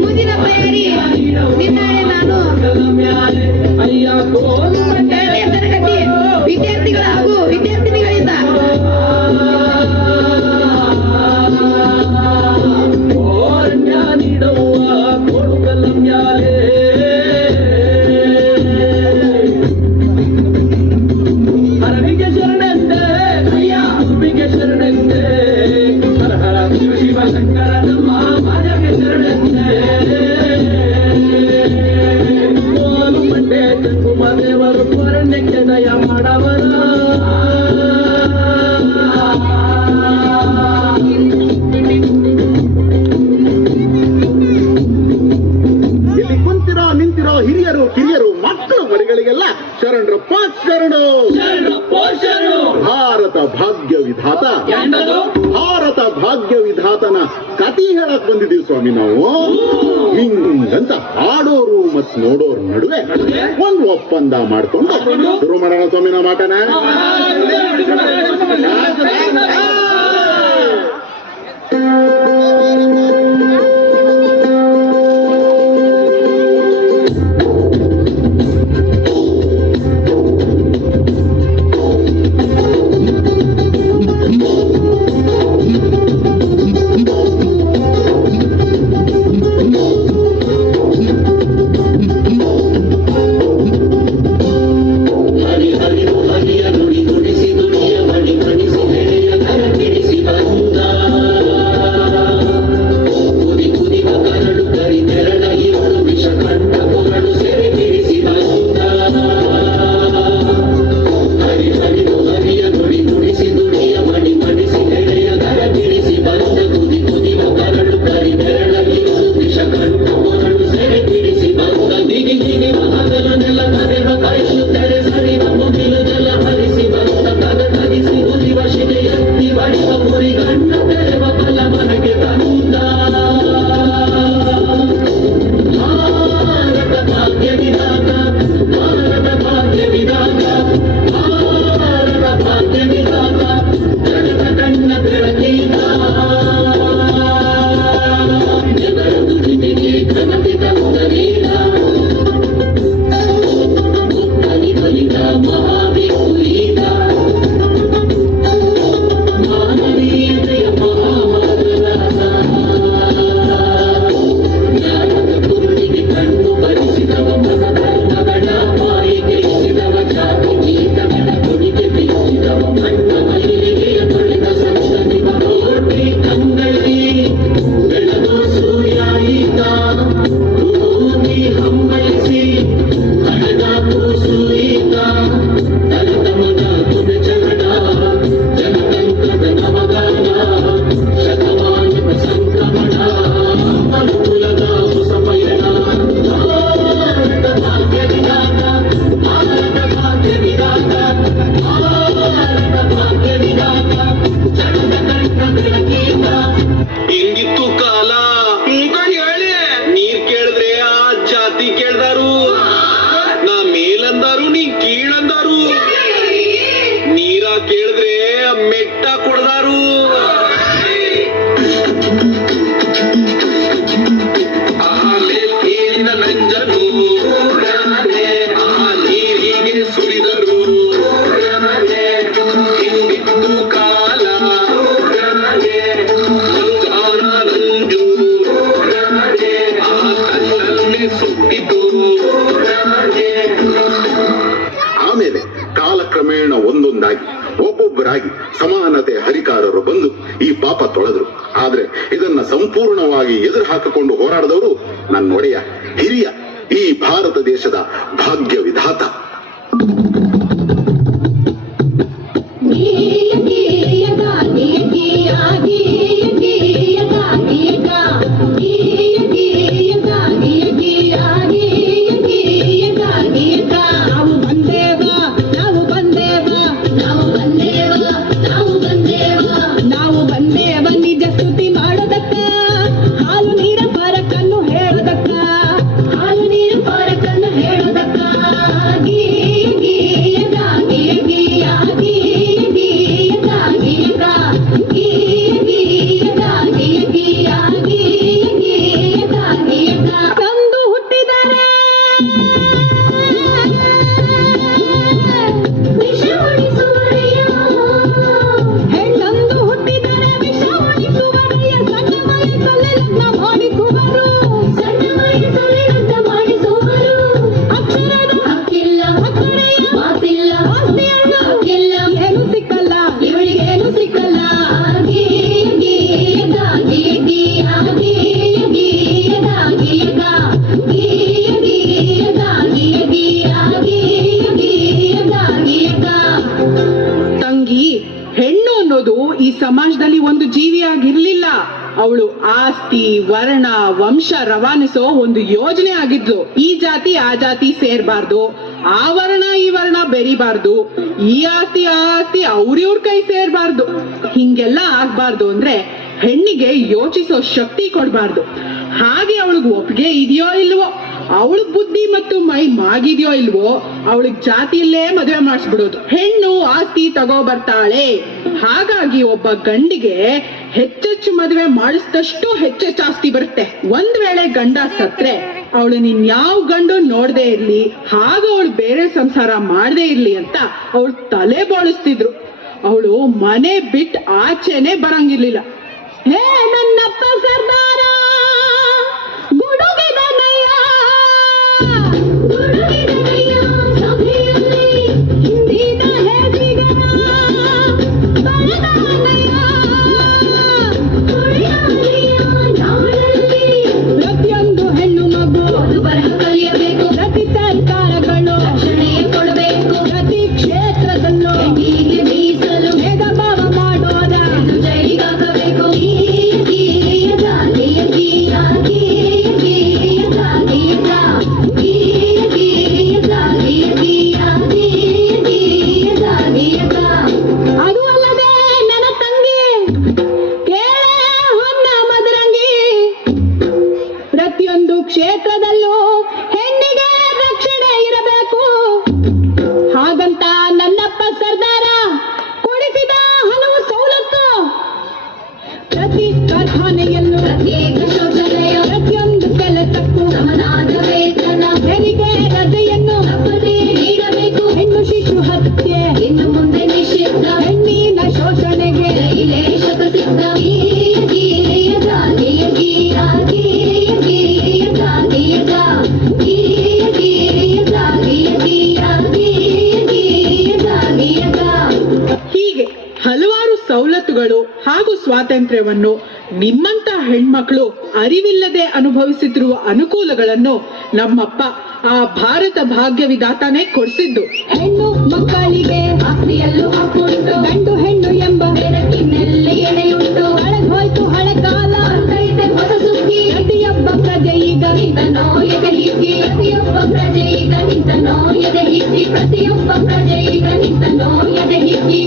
ಮುಂದಿನ ತಯಾರಿ ನಿನ್ನಾಳೆ ನಾನು ಎರಡನೇ ತರಗತಿ ವಿದ್ಯಾರ್ಥಿಗಳು ಹಾಗೂ ವಿದ್ಯಾರ್ಥಿನಿಗಳಿಂದ ಹಿರಿಯರು ಕಿರಿಯರು ಮಕ್ಕಳು ಮರಿಗಳಿಗೆಲ್ಲ ಶರಣರಪ್ಪ ಶರಣು. ಭಾರತ ಭಾಗ್ಯ ವಿಧಾತ ಭಾರತ ಭಾಗ್ಯ ವಿಧಾತನ ಕತಿ ಹೇಳಕ್ ಬಂದಿದೀವಿ ಸ್ವಾಮಿ ನಾವು. ಹಿಂಗಂತ ಹಾಡೋರು ಮತ್ ನೋಡೋರ್ ನಡುವೆ ಒಂದ್ ಒಪ್ಪಂದ ಮಾಡ್ಕೊಂಡು ಶುರು ಮಾಡೋಣ ಸ್ವಾಮಿ ನಾವು ಮಾತನ. ಆಮೇಲೆ ಕಾಲಕ್ರಮೇಣ ಒಂದೊಂದಾಗಿ ಒಬ್ಬೊಬ್ಬರಾಗಿ ಸಮಾನತೆ ಹರಿಕಾರರು ಬಂದು ಈ ಪಾಪ ತೊಳೆದ್ರು. ಆದ್ರೆ ಇದನ್ನ ಸಂಪೂರ್ಣವಾಗಿ ಎದುರು ಹಾಕಿಕೊಂಡು ಹೋರಾಡಿದವರು ನನ್ನ ಒಡೆಯ ಹಿರಿಯ ಈ ಭಾರತ ದೇಶದ ಭಾಗ್ಯ ವಿಧಾತ. ಹಾಲು ನೀರ ಪಾರಕನ್ನು ಹೇಳೋದಕ್ಕಾಗಿ ಅನ್ನೋದು ಈ ಸಮಾಜದಲ್ಲಿ ಒಂದು ಜೀವಿಯಾಗಿರ್ಲಿಲ್ಲ. ಅವಳು ಆಸ್ತಿ, ವರ್ಣ, ವಂಶ ರವಾನಿಸೋ ಒಂದು ಯೋಜನೆ ಆಗಿದ್ಲು. ಈ ಜಾತಿ ಆ ಜಾತಿ ಸೇರ್ಬಾರ್ದು, ಆ ವರ್ಣ ಈ ವರ್ಣ ಬೆರಿಬಾರ್ದು, ಈ ಆಸ್ತಿ ಆ ಆಸ್ತಿ ಅವ್ರಿವ್ರ ಕೈ ಸೇರ್ಬಾರ್ದು. ಹಿಂಗೆಲ್ಲ ಆಗ್ಬಾರ್ದು ಅಂದ್ರೆ ಹೆಣ್ಣಿಗೆ ಯೋಚಿಸೋ ಶಕ್ತಿ ಕೊಡ್ಬಾರ್ದು. ಹಾಗೆ ಅವಳಿಗೆ ಒಪ್ಪಿಗೆ ಇದೆಯೋ ಇಲ್ವೋ, ಅವಳ ಬುದ್ಧಿ ಮತ್ತು ಮೈ ಮಾಗಿದ್ಯೋ ಇಲ್ವೋ, ಅವಳಿಗೆ ಜಾತಿಯಲ್ಲೇ ಮದುವೆ ಮಾಡಿಸ್ಬಿಡೋದು. ಹೆಣ್ಣು ಆಸ್ತಿ ತಗೋ ಬರ್ತಾಳೆ, ಹಾಗಾಗಿ ಒಬ್ಬ ಗಂಡಿಗೆ ಹೆಚ್ಚೆಚ್ಚು ಮದುವೆ ಮಾಡಿಸಿದಷ್ಟು ಹೆಚ್ಚೆಚ್ಚು ಆಸ್ತಿ ಬರುತ್ತೆ. ಒಂದ್ ವೇಳೆ ಗಂಡ ಸತ್ರೆ ಅವಳು ಇನ್ಯಾವ ಗಂಡು ನೋಡದೆ ಇರ್ಲಿ, ಹಾಗ ಅವಳು ಬೇರೆ ಸಂಸಾರ ಮಾಡದೇ ಇರ್ಲಿ ಅಂತ ಅವಳು ತಲೆ ಬೋಳಿಸ್ತಿದ್ರು. ಅವಳು ಮನೆ ಬಿಟ್ಟು ಆಚೆನೆ ಬರಂಗಿರ್ಲಿಲ್ಲ. ಹೇ ನನ್ನಪ್ಪ ಸರ್ದಾರ ಗುಡುಗಿದನಯ್ಯ, ಗುಡುಗಿದನಯ್ಯ ಸಭೆಯಲ್ಲಿ ಹಿಂದಿನ ಹೇಸಿಗನ ಬರದಾನಯ್ಯ, ಕುಡಿಯಾಲಿಯ ನಾಡಲ್ಲಿ ಪ್ರತಿಯೊಂದು ಹೆಣ್ಣು ಮಗು ಓದು ಬರಹ ಕಲಿಯಬೇಕು. ಪ್ರತಿ ಸರ್ಕಾರಗಳು ರಕ್ಷಣೆ ಕೊಡಬೇಕು. ಪ್ರತಿ ಕ್ಷೇತ್ರದಲ್ಲೂ ಹೆಣ್ಣಿಗೆ ಮೀಸಲು ಭೇದ ಭಾವ ಮಾಡೋದ ಜೈಲಿಗಾಕಬೇಕು. ಅದು ಅಲ್ಲದೆ ನನ್ನ ತಂಗಿ ಕೇಳೆ ಹೊನ್ನ ಮದರಂಗಿ, ಪ್ರತಿಯೊಂದು ಕ್ಷೇತ್ರದಲ್ಲೂ ಹೆಣ್ಣಿಗೆ ರಕ್ಷಣೆ ಇರಬೇಕು. ಹಾಗಂತ ನನ್ನಪ್ಪ ಸರ್ದಾರ ಕೊಡಿಸಿದ ಹಲವು ಸವಲತ್ತು. ಪ್ರತಿ ಕಾರ್ಖಾನೆಯಲ್ಲೂ ಪ್ರತ್ಯೇಕ ಶೌಚಾಲಯ, ಪ್ರತಿಯೊಂದು ಕೆಲಸಕ್ಕೂ ಸಮನಾದ ವೇತನ, ಹೆರಿಗೆ ರಜೆಯನ್ನು ತಪ್ಪದೇ ನೀಡಬೇಕು. ಹೆಣ್ಣು ಶಿಶು ಹತ್ಯೆ ಇನ್ನು ಮುಂದೆ ನಿಷಿದ್ಧ, ಹೆಣ್ಣಿನ ಶೋಷಣೆಗೆ ಜೈಲೇ ಶತಸಿದ್ಧ. ಹೀಗೆ ಹಲವಾರು ಸವಲತ್ತುಗಳು ಹಾಗೂ ಸ್ವಾತಂತ್ರ್ಯವನ್ನು ನಿಮ್ಮಂತ ಹೆಣ್ಮಕ್ಳು ಅರಿವಿಲ್ಲದೆ ಅನುಭವಿಸುತ್ತಿರುವ ಅನುಕೂಲಗಳನ್ನು ನಮ್ಮಪ್ಪ ಆ ಭಾರತ ಭಾಗ್ಯ ವಿಧಾತಾನೇ ಕೊಡಿಸಿದ್ದು. ಹೆಣ್ಣು ಮಕ್ಕಳಿಗೆ ಆಸ್ತಿಯಲ್ಲೂ ಹಾಕುಂಟು, ಗಂಡು ಹೆಣ್ಣು ಎಂಬ ಬೆಳಕಿನಲ್ಲಿ ಎಣೆಯುಂಟು. ಹಳೆದೋಯ್ತು ಹಳೆ ಕಾಲ, ಹೊಸ ಸುಗ್ಗಿ. ಪ್ರತಿಯೊಬ್ಬ ಪ್ರಜೆ ಈಗ ನಿಂತನೋ ಎದೆ ಹಿಗ್ಗಿ, ಪ್ರತಿಯೊಬ್ಬ ಪ್ರಜೆ ಈಗ ನಿಂತನೋ ಎದೆ ಹಿಗ್ಗಿ, ಪ್ರತಿಯೊಬ್ಬ ಪ್ರಜೆ ಈಗ ನಿಂತನೋ ಎದೆ ಹಿಗ್ಗಿ.